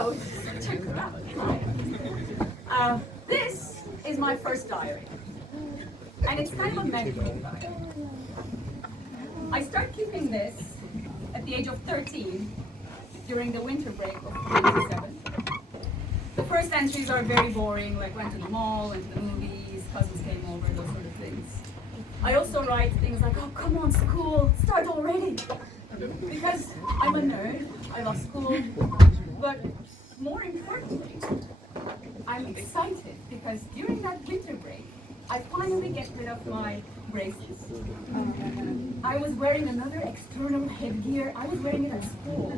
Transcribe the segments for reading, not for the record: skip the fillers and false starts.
out. Check her out. This is my first diary. And it's kind of a medical diary. I start keeping this at the age of 13 during the winter break of 1997. The first entries are very boring, like went to the mall, went to the movies, cousins came over, those sort of things. I also write things like, oh, come on, school, start already. Because I'm a nerd, I love school, but more importantly, I'm excited because during that winter break, I finally get rid of my braces. I was wearing another external headgear. I was wearing it at school,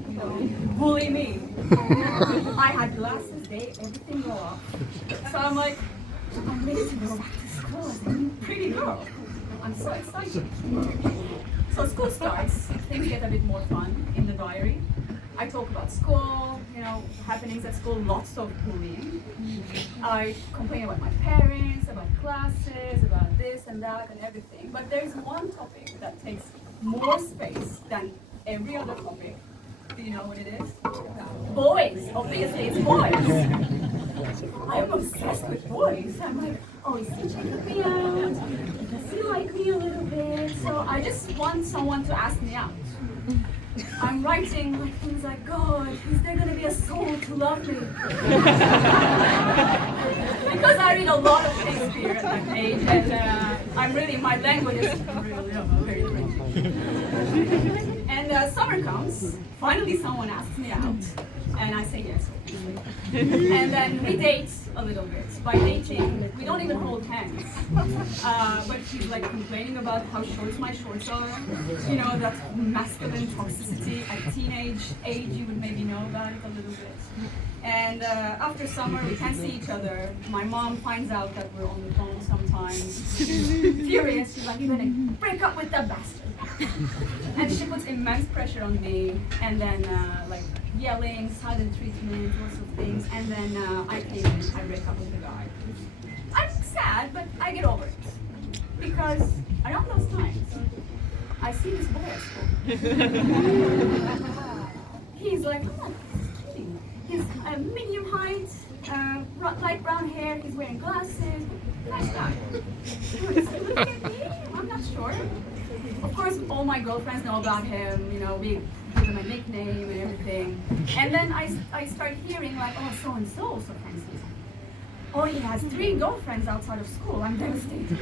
bully me. I had glasses, everything go off. So I'm like, I'm ready to go back to school as a pretty girl. I'm so excited. So school starts, things get a bit more fun in the diary. I talk about school, happenings at school, lots of bullying. I complain about my parents, about classes, about this and that and everything. But there's one topic that takes more space than every other topic. Do you know what it is? Boys. Obviously, it's boys. I'm obsessed with boys. I'm like, oh, is he checking me out? Does he like me a little bit? So I just want someone to ask me out. I'm writing like things like, God, is there going to be a soul to love me? Because I read a lot of Shakespeare at that age, and my language is really very French. And summer comes, finally someone asks me out, and I say yes. And then we date a little bit. By dating, we don't even hold hands. But she's like complaining about how short my shorts are. That masculine toxicity at teenage age, you would maybe know about it a little bit. And after summer, we can't see each other. My mom finds out that we're on the phone sometimes. Furious, she's like, you're gonna break up with that bastard. And she puts immense pressure on me, and then like yelling, silent treatment, lots of things, and then I cave in, I break up with the guy. I'm sad, but I get over it. Because around those times, I see this boy at school. He's like, oh, he's cute. He's medium height, light brown hair, he's wearing glasses. Nice guy. Is he looking at me? I'm not sure. Of course, all my girlfriends know about him, we give him a nickname and everything. And then I start hearing like, oh, so-and-so also fancies him. Oh, he has 3 girlfriends outside of school. I'm devastated.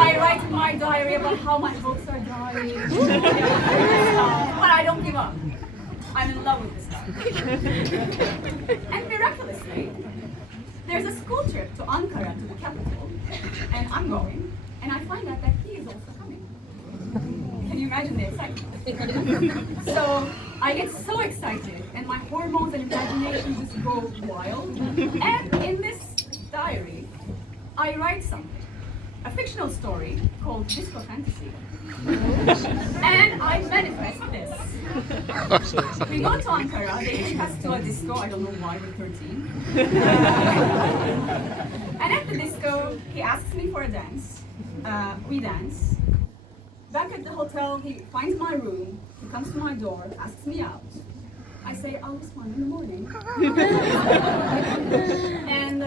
I write in my diary about how my hopes are dying. But I don't give up. I'm in love with this guy. And miraculously, there's a school trip to Ankara, to the capital, and I'm going, and I find out that he is also coming. Can you imagine the excitement? So I get so excited, and my hormones and imagination just go wild. And in this diary, I write something, a fictional story called Disco Fantasy. And I manifest this. We go to Ankara, they take us to a disco, I don't know why, we're 13. And at the disco, he asks me for a dance. We dance. Back at the hotel, he finds my room, he comes to my door, asks me out. I say, I'll respond in the morning. And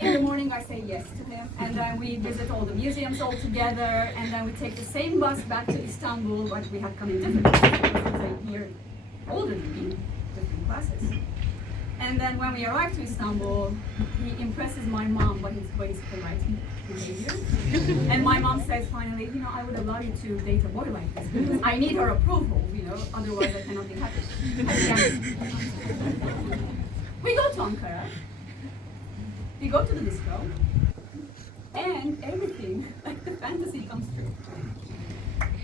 in the morning I say yes to him, and then we visit all the museums all together, and then we take the same bus back to Istanbul, but we had come in different classes, because he's a year older than me, different classes. And then when we arrive to Istanbul, he impresses my mom by his polite behavior. And my mom says finally, I would allow you to date a boy like this because I need her approval, otherwise I cannot be happy. We go to Ankara, we go to the disco, and everything, like the fantasy comes true.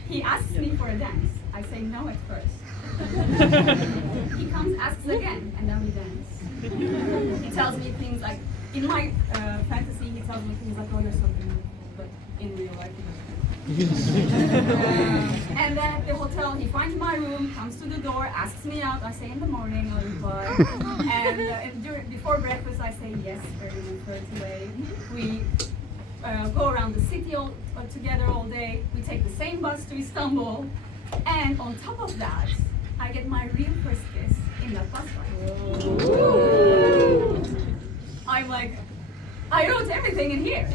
He asks me for a dance. I say no at first. He comes, asks again, and then we dance. He tells me things like, in my fantasy, he tells me things like, oh, you're so beautiful, but in real life, and then at the hotel, he finds my room, comes to the door, asks me out. I say in the morning, I'll reply. And before breakfast, I say yes, very flirty way. We go around the city together all day. We take the same bus to Istanbul. And on top of that, I get my real first kiss in that class guy. I'm like, I wrote everything in here.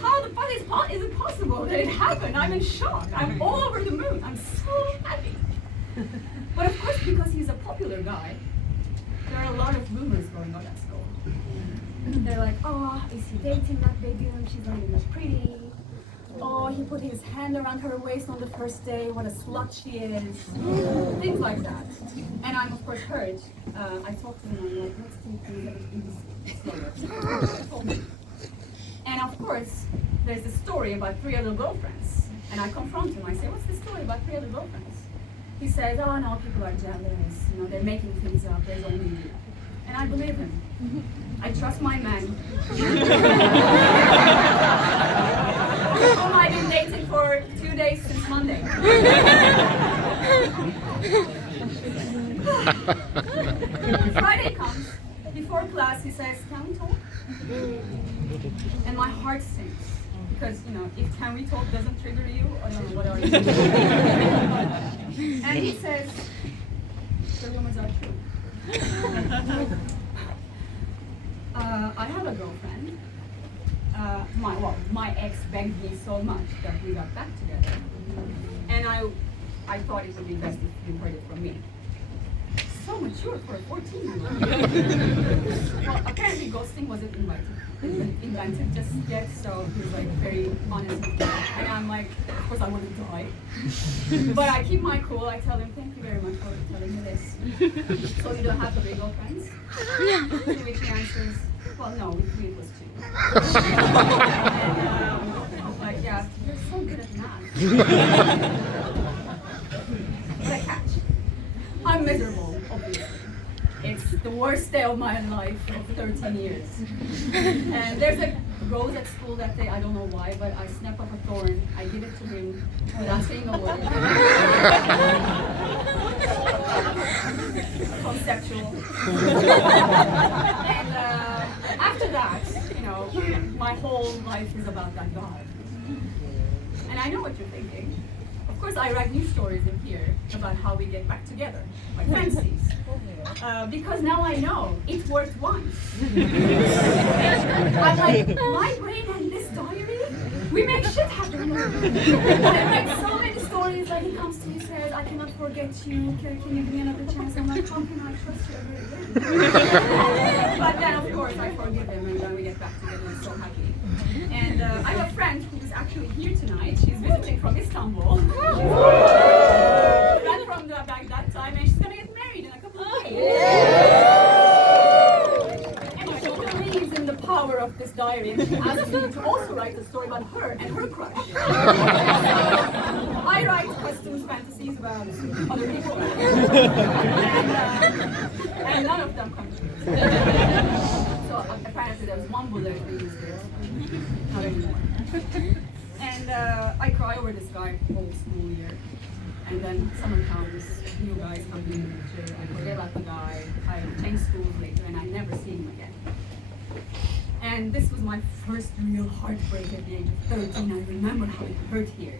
How the fuck is it possible that it happened? I'm in shock. I'm all over the moon. I'm so happy. But of course, because he's a popular guy, there are a lot of rumors going on at school. They're like, oh, is he dating that baby and she's not even pretty? Oh, he put his hand around her waist on the first day, what a slut she is. Things like that. And I'm of course hurt. I talked to him, I'm like, let's take things slower. And of course, there's a story about 3 other girlfriends. And I confront him, I say, what's the story about 3 other girlfriends? He says, oh no, people are jealous, they're making things up, there's only you. And I believe him. I trust my man. Whom I've been dating for 2 days since Monday. Friday comes, before class he says, can we talk? And my heart sinks. Because, if can we talk doesn't trigger you, I don't know, what are you doing? And he says, the rumors are true. I have a girlfriend. My ex begged me so much that we got back together. And I thought it would be best if you heard it from me. So mature for a 14-year-old. Well, apparently ghosting wasn't invented just yet, so he was like very honest. And I'm like, of course I want to die. But I keep my cool. I tell him, thank you very much for telling me this. So you don't have 3 girlfriends? To which he answers, well, no, with 3 it was 2. And I was like, yeah, you're so good at math. But I catch. I'm miserable, obviously. It's the worst day of my life of 13 years. And there's a rose at school that day, I don't know why, but I snap up a thorn, I give it to him without saying a word. Conceptual. And after that, my whole life is about that guy. And I know what you're thinking. Of course, I write news stories in here about how we get back together, like fancies. Because now I know it worked once. I'm like, my brain and this diary, we make shit happen. I write so many stories like he comes to me and says, I cannot forget you, can you give me another chance? I'm like, how can I trust you ever again? But then of course I forgive him and then we get back together and I'm so happy. And I have a friend who is actually here tonight. She's visiting from Istanbul. Ran from back that time and she's going to get married in a couple of days. Anyway, she believes in the power of this diary and she asked me to also write a story about her and her crush. So, I write costumes fantasies about other people. And none of them come true. So apparently there was one bullet in this case. Not anymore. And I cry over this guy all school year. And then summer comes, new guys come in the picture, I forget about the guy, I change schools later and I never see him again. And this was my first real heartbreak at the age of 13. I remember how it hurt here.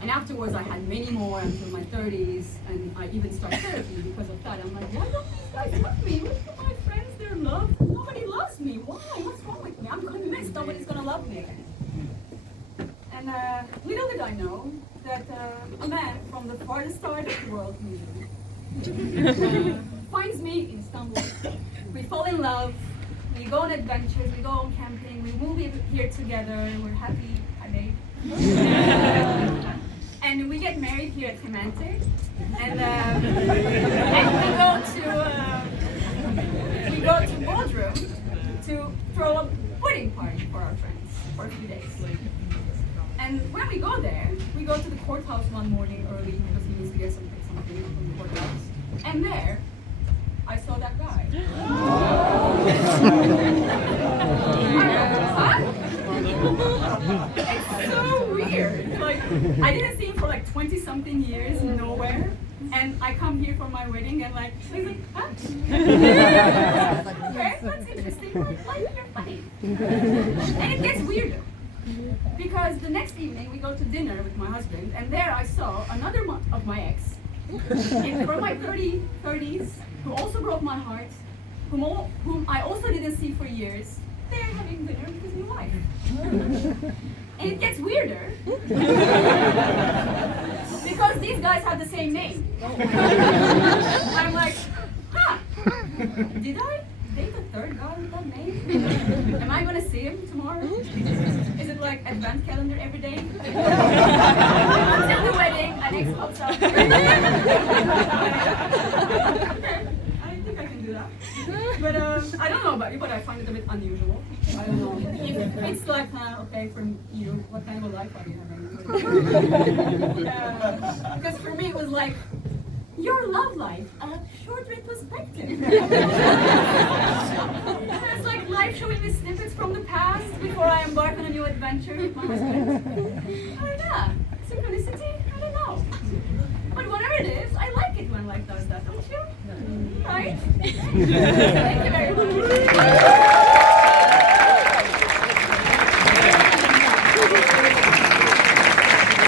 And afterwards I had many more until my 30s and I even started therapy because of that. I'm like, why don't these guys love me? Look at my friends, they're loved. Nobody loves me. Why? What's wrong with me? I'm convinced nobody's gonna love me again. And little did I know that a man from the farthest side of the world finds me in Istanbul. We fall in love, we go on adventures, we go on camping, we move here together, we're happy, I babe. And we get married here at Kemente. And we go to Bodrum to throw a wedding party for our friends for a few days. And when we go there, we go to the courthouse one morning early because he needs to get something from the courthouse. And there, I saw that guy. It's so weird. Like, I didn't see him for like 20-something years, nowhere. And I come here for my wedding and like, he's like, huh? Okay, that's interesting. Like, you're funny. And it gets weirder. Because the next evening we go to dinner with my husband, and there I saw another of my ex. For my 30th 30s, who also broke my heart, whom I also didn't see for years, they're having dinner with his new wife. And it gets weirder because these guys have the same name. I'm like, huh, did I date a third guy with that name? Am I gonna see him tomorrow? Is it like advent calendar every day? Until the wedding, an ex pops up. I think I can do that. But I don't know about you, but I find it a bit unusual. I don't know. It's like, okay, from you, what kind of a life are you having? Because for me it was like, your love life, a short retrospective. It's like life showing me snippets from the past before I embark on a new adventure with my husband. I don't know. Synchronicity? I don't know. But whatever it is, I like it when life does that, don't you? Right? Thank you very much.